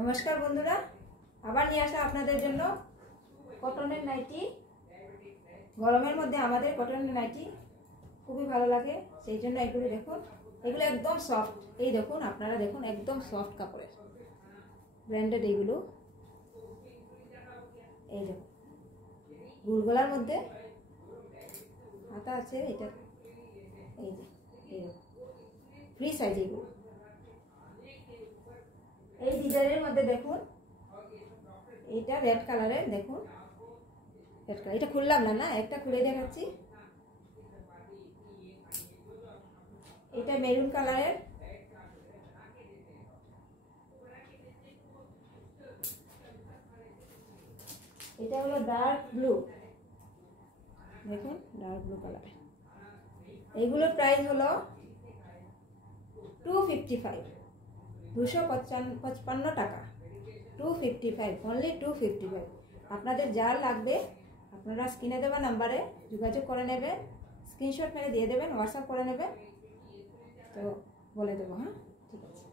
নমস্কার বন্ধুরা, আবার নিয়ে আসা আপনাদের জন্য কটনের নাইটি। গরমের মধ্যে আমাদের কটনের নাইটি খুবই ভালো লাগে, সেই জন্য এগুলো দেখুন, এগুলো একদম সফট। এই দেখুন, আপনারা দেখুন, একদম সফট কাপড়ের ব্র্যান্ডেড এইগুলো। এই দেখুন, গুলগলার মধ্যে হাতা আছে, এটা এই যে এই ফ্রি সাইজ। এগুলো এই ডিজাইনের মধ্যে দেখুন, এটা রেড কালারের, দেখুন রেড কালার। এটা খুললাম না, একটা খুলে দেখাচ্ছি। এটা মেরুন কালারের, এটা হলো ডার্ক ব্লু, দেখুন ডার্ক ব্লু কালার। এইগুলোর প্রাইস হলো 255, 255 টাকা। 255, অনলি 255। আপনাদের যা লাগবে আপনারা স্ক্রিনে দেওয়া নাম্বারে যোগাযোগ করে নেবেন, স্ক্রিনশট মেরে দিয়ে দেবেন, হোয়াটসঅ্যাপ করে নেবেন, তো বলে দেবো। হ্যাঁ, ঠিক আছে।